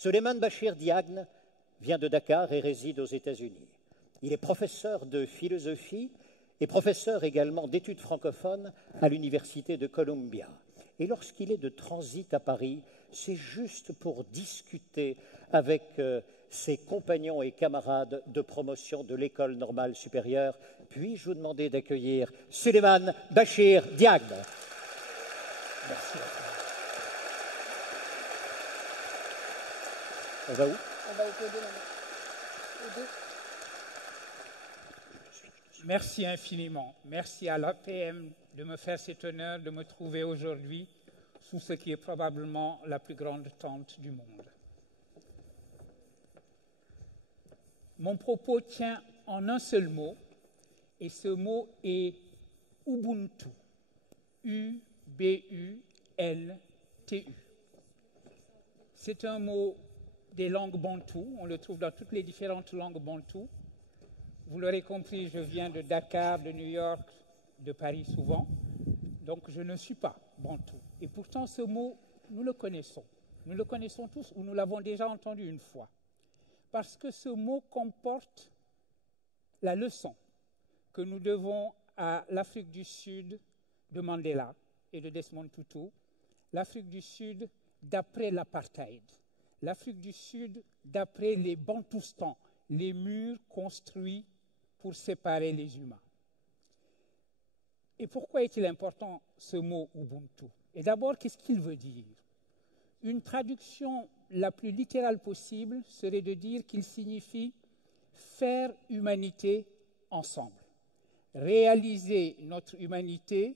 Souleymane Bachir Diagne vient de Dakar et réside aux États-Unis. Il est professeur de philosophie et professeur également d'études francophones à l'Université de Columbia. Et lorsqu'il est de transit à Paris, c'est juste pour discuter avec ses compagnons et camarades de promotion de l'École normale supérieure. Puis-je vous demander d'accueillir Souleymane Bachir Diagne. Merci. On va où? On va au deux. Merci infiniment. Merci à l'APM de me faire cet honneur de me trouver aujourd'hui sous ce qui est probablement la plus grande tente du monde. Mon propos tient en un seul mot, et ce mot est Ubuntu. U-B-U-N-T-U. C'est un mot des langues bantoues. On le trouve dans toutes les différentes langues bantoues. Vous l'aurez compris, je viens de Dakar, de New York, de Paris souvent. Donc je ne suis pas bantou. Et pourtant ce mot, nous le connaissons. Nous le connaissons tous ou nous l'avons déjà entendu une fois. Parce que ce mot comporte la leçon que nous devons à l'Afrique du Sud de Mandela et de Desmond Tutu, l'Afrique du Sud d'après l'apartheid, l'Afrique du Sud d'après les Bantoustans, les murs construits pour séparer les humains. Et pourquoi est-il important ce mot Ubuntu? Et d'abord, qu'est-ce qu'il veut dire? Une traduction la plus littérale possible serait de dire qu'il signifie faire humanité ensemble, réaliser notre humanité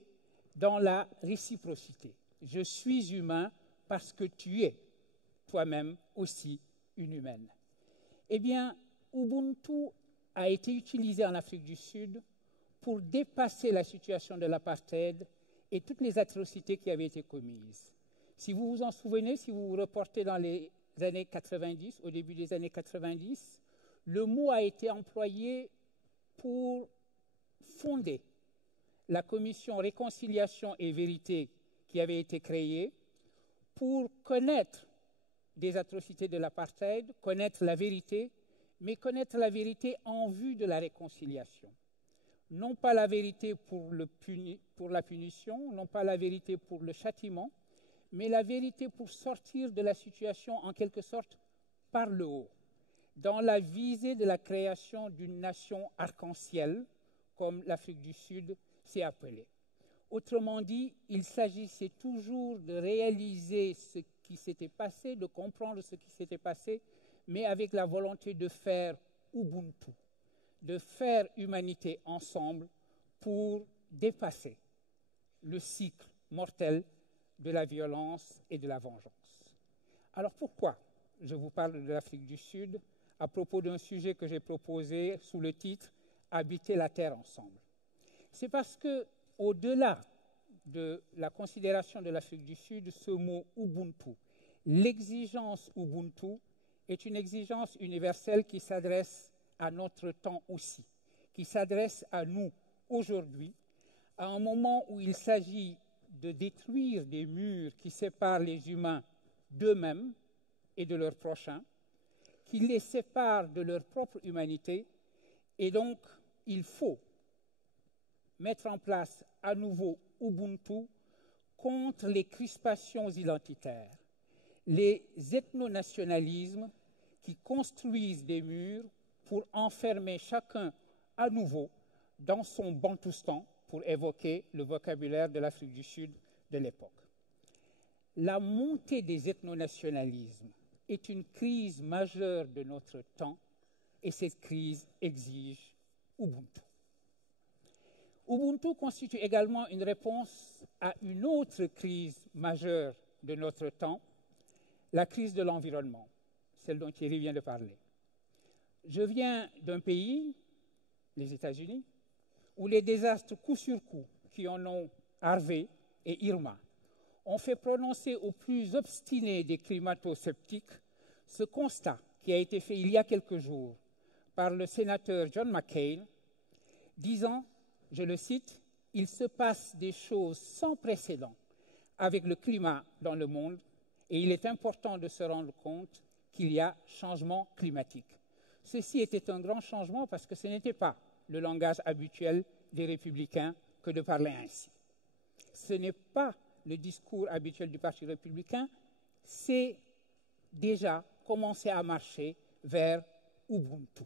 dans la réciprocité. Je suis humain parce que tu es toi-même aussi une humaine. Eh bien, Ubuntu a été utilisé en Afrique du Sud pour dépasser la situation de l'apartheid et toutes les atrocités qui avaient été commises. Si vous vous en souvenez, si vous vous reportez dans les années 90, au début des années 90, le mot a été employé pour fonder la commission Réconciliation et Vérité qui avait été créée pour connaître des atrocités de l'apartheid, connaître la vérité, mais connaître la vérité en vue de la réconciliation. Non pas la vérité pour la punition, non pas la vérité pour le châtiment, mais la vérité pour sortir de la situation en quelque sorte par le haut, dans la visée de la création d'une nation arc-en-ciel, comme l'Afrique du Sud s'est appelée. Autrement dit, il s'agissait toujours de réaliser ce qui s'était passé, de comprendre ce qui s'était passé, mais avec la volonté de faire Ubuntu, de faire humanité ensemble pour dépasser le cycle mortel de la violence et de la vengeance. Alors pourquoi je vous parle de l'Afrique du Sud à propos d'un sujet que j'ai proposé sous le titre « Habiter la Terre ensemble ». C'est parce que, au-delà de la considération de l'Afrique du Sud, ce mot Ubuntu, l'exigence Ubuntu, est une exigence universelle qui s'adresse à notre temps aussi, qui s'adresse à nous aujourd'hui, à un moment où il s'agit de détruire des murs qui séparent les humains d'eux-mêmes et de leurs prochains, qui les séparent de leur propre humanité, et donc il faut mettre en place à nouveau Ubuntu contre les crispations identitaires, les ethnonationalismes qui construisent des murs pour enfermer chacun à nouveau dans son bantoustan, pour évoquer le vocabulaire de l'Afrique du Sud de l'époque. La montée des ethnonationalismes est une crise majeure de notre temps et cette crise exige Ubuntu. Ubuntu constitue également une réponse à une autre crise majeure de notre temps, la crise de l'environnement, celle dont Thierry vient de parler. Je viens d'un pays, les États-Unis, où les désastres coup sur coup, qui en ont Harvey et Irma, ont fait prononcer aux plus obstinés des climato-sceptiques ce constat qui a été fait il y a quelques jours par le sénateur John McCain, disant, je le cite, « Il se passe des choses sans précédent avec le climat dans le monde et il est important de se rendre compte qu'il y a changement climatique. Ceci était un grand changement parce que ce n'était pas le langage habituel des républicains que de parler ainsi. Ce n'est pas le discours habituel du Parti républicain, c'est déjà commencer à marcher vers Ubuntu.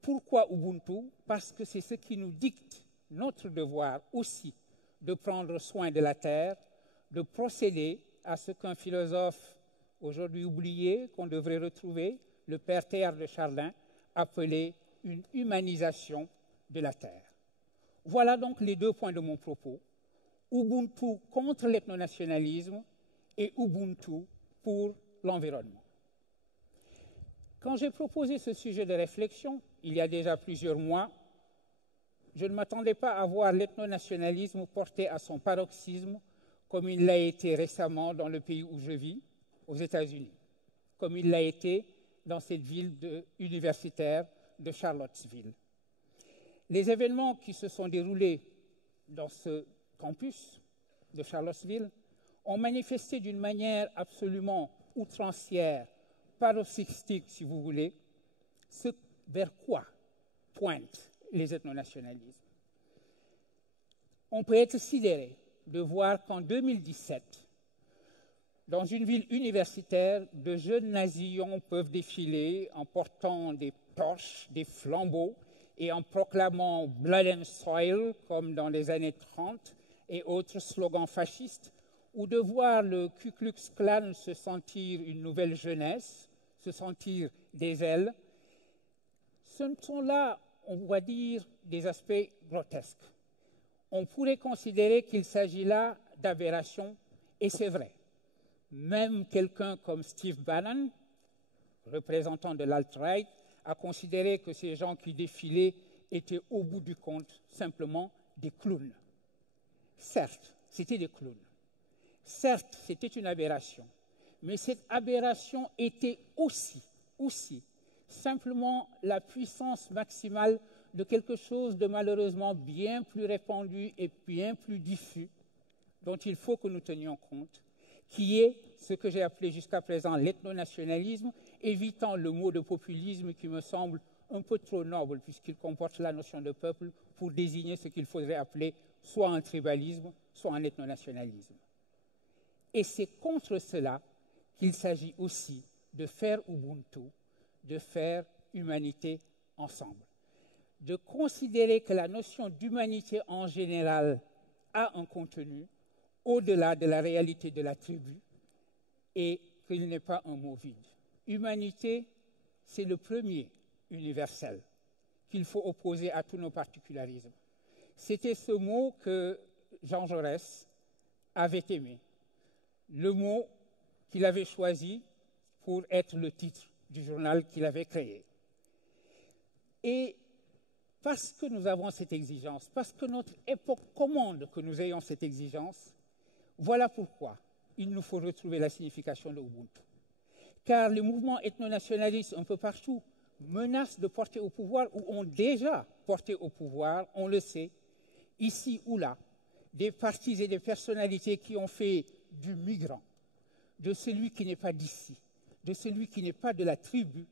Pourquoi Ubuntu? Parce que c'est ce qui nous dicte notre devoir aussi de prendre soin de la terre, de procéder à ce qu'un philosophe aujourd'hui oublié, qu'on devrait retrouver, le père Théard de Chardin, appelait une humanisation de la terre. Voilà donc les deux points de mon propos. Ubuntu contre l'ethnonationalisme et Ubuntu pour l'environnement. Quand j'ai proposé ce sujet de réflexion, il y a déjà plusieurs mois, je ne m'attendais pas à voir l'ethnonationalisme porté à son paroxysme comme il l'a été récemment dans le pays où je vis, aux États-Unis, comme il l'a été dans cette ville universitaire de Charlottesville. Les événements qui se sont déroulés dans ce campus de Charlottesville ont manifesté d'une manière absolument outrancière, paroxystique si vous voulez, ce vers quoi pointent les ethnonationalismes. On peut être sidéré de voir qu'en 2017, dans une ville universitaire, de jeunes nasillons peuvent défiler en portant des torches, des flambeaux et en proclamant « Blood and Soil » comme dans les années 30 et autres slogans fascistes, ou de voir le Ku Klux Klan se sentir une nouvelle jeunesse, se sentir des ailes. Ce sont là, on va dire, des aspects grotesques. On pourrait considérer qu'il s'agit là d'aberrations, et c'est vrai. Même quelqu'un comme Steve Bannon, représentant de l'alt-right, a considéré que ces gens qui défilaient étaient au bout du compte simplement des clowns. Certes, c'était des clowns. Certes, c'était une aberration. Mais cette aberration était aussi simplement la puissance maximale de quelque chose de malheureusement bien plus répandu et bien plus diffus, dont il faut que nous tenions compte, qui est ce que j'ai appelé jusqu'à présent l'ethnonationalisme, évitant le mot de populisme qui me semble un peu trop noble puisqu'il comporte la notion de peuple pour désigner ce qu'il faudrait appeler soit un tribalisme, soit un ethnonationalisme. Et c'est contre cela qu'il s'agit aussi de faire Ubuntu, de faire humanité ensemble. De considérer que la notion d'humanité en général a un contenu au-delà de la réalité de la tribu et qu'il n'est pas un mot vide. Humanité, c'est le premier universel qu'il faut opposer à tous nos particularismes. C'était ce mot que Jean Jaurès avait aimé, le mot qu'il avait choisi pour être le titre du journal qu'il avait créé. Et parce que nous avons cette exigence, parce que notre époque commande que nous ayons cette exigence, voilà pourquoi il nous faut retrouver la signification de Ubuntu. Car les mouvements ethnonationalistes un peu partout menacent de porter au pouvoir ou ont déjà porté au pouvoir, on le sait, ici ou là, des partis et des personnalités qui ont fait du migrant, de celui qui n'est pas d'ici, de celui qui n'est pas de la tribu,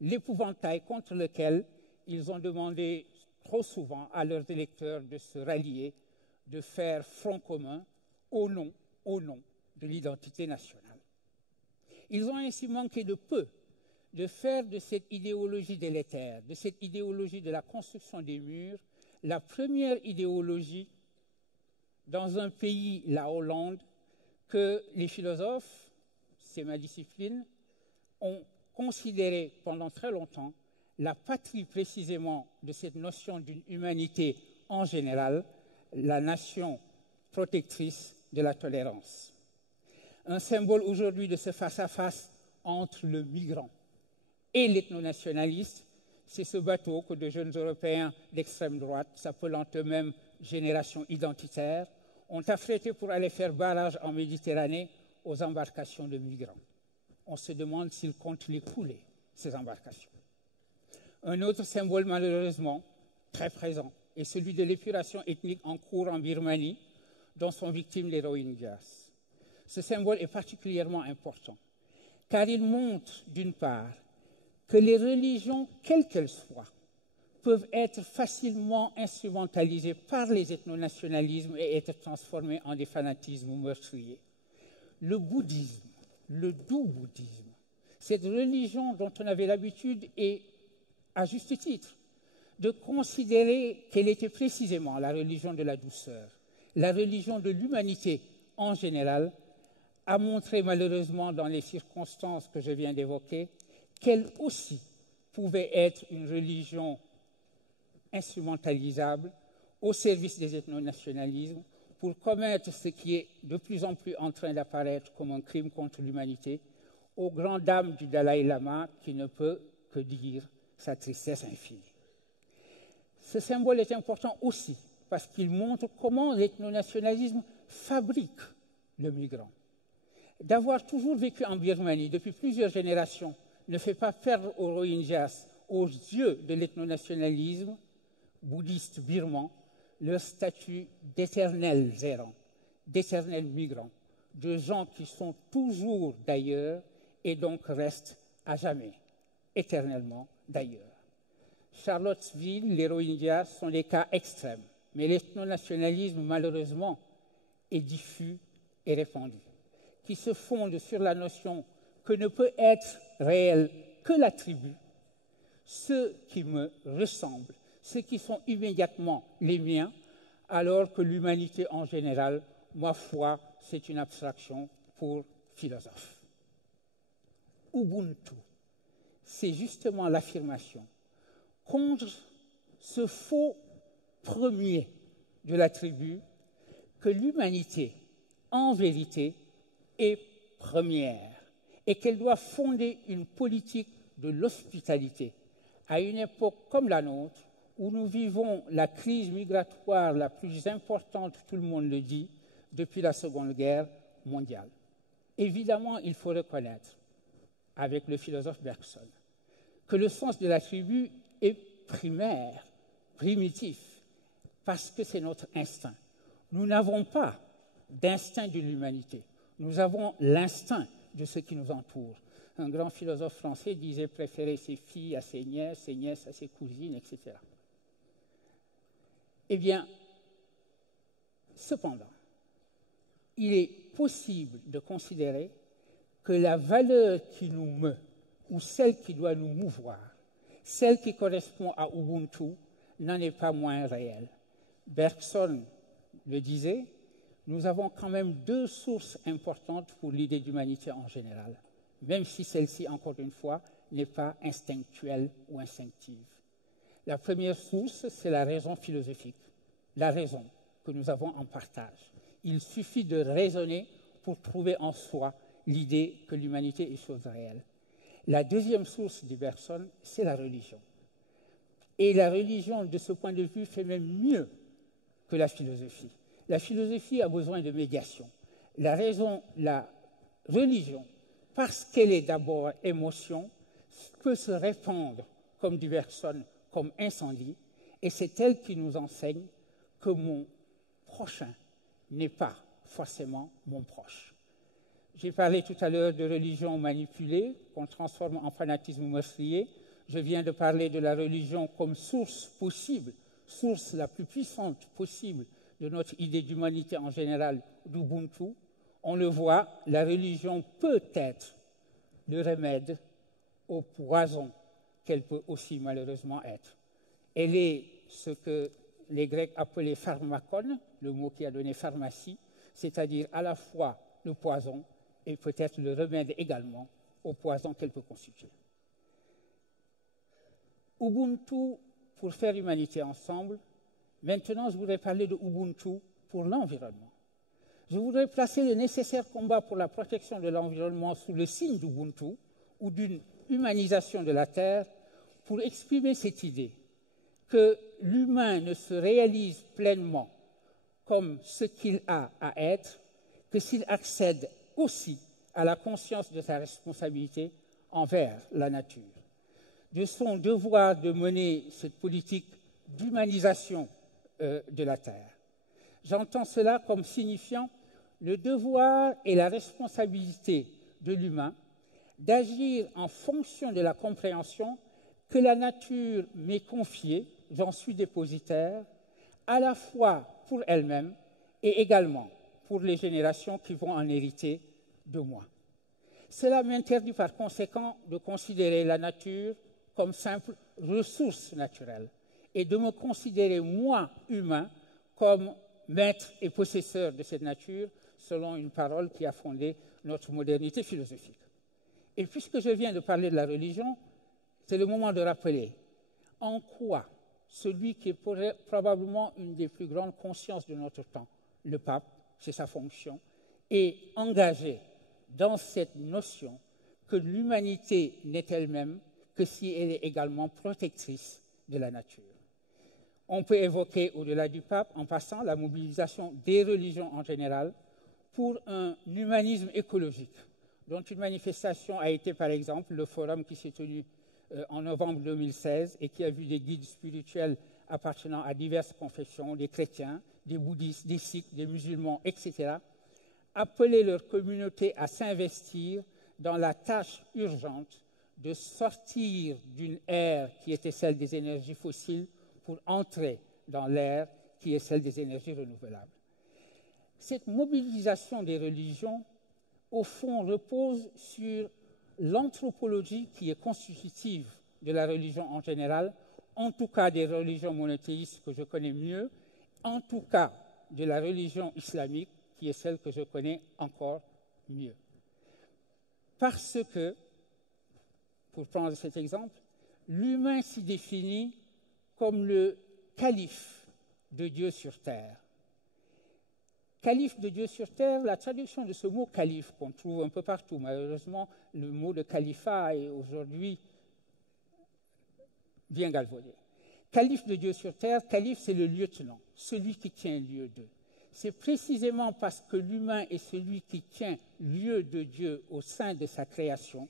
l'épouvantail contre lequel ils ont demandé trop souvent à leurs électeurs de se rallier, de faire front commun au nom de l'identité nationale. Ils ont ainsi manqué de peu de faire de cette idéologie délétère, de cette idéologie de la construction des murs, la première idéologie dans un pays, la Hollande, que les philosophes, c'est ma discipline, ont considéré pendant très longtemps la patrie précisément de cette notion d'une humanité en général, la nation protectrice de la tolérance. Un symbole aujourd'hui de ce face-à-face entre le migrant et l'ethnonationaliste, c'est ce bateau que de jeunes Européens d'extrême droite, s'appelant eux-mêmes Génération identitaire, ont affrété pour aller faire barrage en Méditerranée aux embarcations de migrants. On se demande s'ils comptent les couler, ces embarcations. Un autre symbole malheureusement très présent est celui de l'épuration ethnique en cours en Birmanie, dont sont victimes les Rohingyas. Ce symbole est particulièrement important, car il montre, d'une part, que les religions, quelles qu'elles soient, peuvent être facilement instrumentalisées par les ethnonationalismes et être transformées en des fanatismes meurtriers. Le bouddhisme, le doux bouddhisme, cette religion dont on avait l'habitude, et à juste titre, de considérer qu'elle était précisément la religion de la douceur, la religion de l'humanité en général, a montré malheureusement dans les circonstances que je viens d'évoquer qu'elle aussi pouvait être une religion instrumentalisable au service des ethnonationalismes pour commettre ce qui est de plus en plus en train d'apparaître comme un crime contre l'humanité, aux grandes dames du Dalai Lama qui ne peut que dire sa tristesse infinie. Ce symbole est important aussi parce qu'il montre comment l'ethnonationalisme fabrique le migrant. D'avoir toujours vécu en Birmanie depuis plusieurs générations ne fait pas perdre aux Rohingyas, aux yeux de l'ethnonationalisme bouddhiste birman, leur statut d'éternels errants, d'éternels migrants, de gens qui sont toujours d'ailleurs et donc restent à jamais, éternellement d'ailleurs. Charlottesville, les Rohingyas sont des cas extrêmes, mais l'ethnonationalisme, malheureusement, est diffus et répandu, qui se fonde sur la notion que ne peut être réel que la tribu, ceux qui me ressemblent, ceux qui sont immédiatement les miens, alors que l'humanité en général, ma foi, c'est une abstraction pour philosophes. Ubuntu, c'est justement l'affirmation contre ce faux premier de la tribu que l'humanité, en vérité, est première et qu'elle doit fonder une politique de l'hospitalité à une époque comme la nôtre où nous vivons la crise migratoire la plus importante, tout le monde le dit, depuis la Seconde Guerre mondiale. Évidemment, il faut reconnaître, avec le philosophe Bergson, que le sens de la tribu est primaire, primitif, parce que c'est notre instinct. Nous n'avons pas d'instinct de l'humanité. Nous avons l'instinct de ce qui nous entoure. Un grand philosophe français disait préférer ses filles à ses nièces à ses cousines, etc. Eh bien, cependant, il est possible de considérer que la valeur qui nous meut, ou celle qui doit nous mouvoir, celle qui correspond à Ubuntu, n'en est pas moins réelle. Bergson le disait, nous avons quand même deux sources importantes pour l'idée d'humanité en général, même si celle-ci, encore une fois, n'est pas instinctuelle ou instinctive. La première source, c'est la raison philosophique, la raison que nous avons en partage. Il suffit de raisonner pour trouver en soi l'idée que l'humanité est chose réelle. La deuxième source de Bergson, c'est la religion. Et la religion, de ce point de vue, fait même mieux que la philosophie. La philosophie a besoin de médiation. La religion, parce qu'elle est d'abord émotion, peut se répandre, comme dit Bergson, comme incendie, et c'est elle qui nous enseigne que mon prochain n'est pas forcément mon proche. J'ai parlé tout à l'heure de religion manipulée, qu'on transforme en fanatisme meurtrier. Je viens de parler de la religion comme source possible, source la plus puissante possible de notre idée d'humanité en général, d'Ubuntu. On le voit, la religion peut être le remède au poison qu'elle peut aussi malheureusement être. Elle est ce que les Grecs appelaient pharmakon, le mot qui a donné pharmacie, c'est-à-dire à la fois le poison et peut-être le remède également au poison qu'elle peut constituer. Ubuntu pour faire humanité ensemble. Maintenant, je voudrais parler de Ubuntu pour l'environnement. Je voudrais placer le nécessaire combat pour la protection de l'environnement sous le signe d'Ubuntu ou d'une humanisation de la Terre pour exprimer cette idée que l'humain ne se réalise pleinement comme ce qu'il a à être que s'il accède aussi à la conscience de sa responsabilité envers la nature, de son devoir de mener cette politique d'humanisation de la Terre. J'entends cela comme signifiant le devoir et la responsabilité de l'humain d'agir en fonction de la compréhension que la nature m'est confiée, j'en suis dépositaire, à la fois pour elle-même et également pour les générations qui vont en hériter de moi. Cela m'interdit par conséquent de considérer la nature comme simple ressource naturelle et de me considérer, moi, humain, comme maître et possesseur de cette nature, selon une parole qui a fondé notre modernité philosophique. Et puisque je viens de parler de la religion, c'est le moment de rappeler en quoi celui qui est probablement une des plus grandes consciences de notre temps, le pape, c'est sa fonction, est engagé dans cette notion que l'humanité n'est elle-même que si elle est également protectrice de la nature. On peut évoquer, au-delà du pape, en passant, la mobilisation des religions en général pour un humanisme écologique, dont une manifestation a été, par exemple, le forum qui s'est tenu en novembre 2016 et qui a vu des guides spirituels appartenant à diverses confessions, des chrétiens, des bouddhistes, des sikhs, des musulmans, etc., appeler leur communauté à s'investir dans la tâche urgente de sortir d'une ère qui était celle des énergies fossiles pour entrer dans l'ère qui est celle des énergies renouvelables. Cette mobilisation des religions, au fond, repose sur l'anthropologie qui est constitutive de la religion en général, en tout cas des religions monothéistes que je connais mieux, en tout cas de la religion islamique qui est celle que je connais encore mieux. Parce que, pour prendre cet exemple, l'humain s'y définit comme le calife de Dieu sur terre. Calife de Dieu sur terre, la traduction de ce mot calife qu'on trouve un peu partout, malheureusement, le mot de califat est aujourd'hui bien galvaudé. Calife de Dieu sur terre, calife c'est le lieutenant, celui qui tient lieu d'eux. C'est précisément parce que l'humain est celui qui tient lieu de Dieu au sein de sa création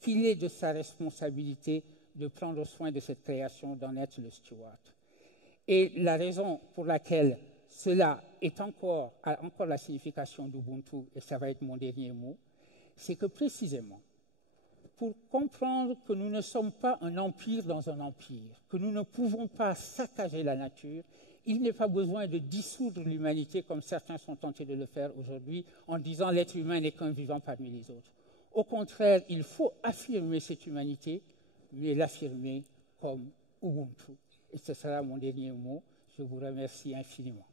qu'il est de sa responsabilité de prendre soin de cette création, d'en être le steward. Et la raison pour laquelle cela a encore la signification d'Ubuntu, et ça va être mon dernier mot, c'est que précisément, pour comprendre que nous ne sommes pas un empire dans un empire, que nous ne pouvons pas saccager la nature, il n'est pas besoin de dissoudre l'humanité comme certains sont tentés de le faire aujourd'hui en disant l'être humain n'est qu'un vivant parmi les autres. Au contraire, il faut affirmer cette humanité, mais l'affirmer comme Ubuntu. Et ce sera mon dernier mot. Je vous remercie infiniment.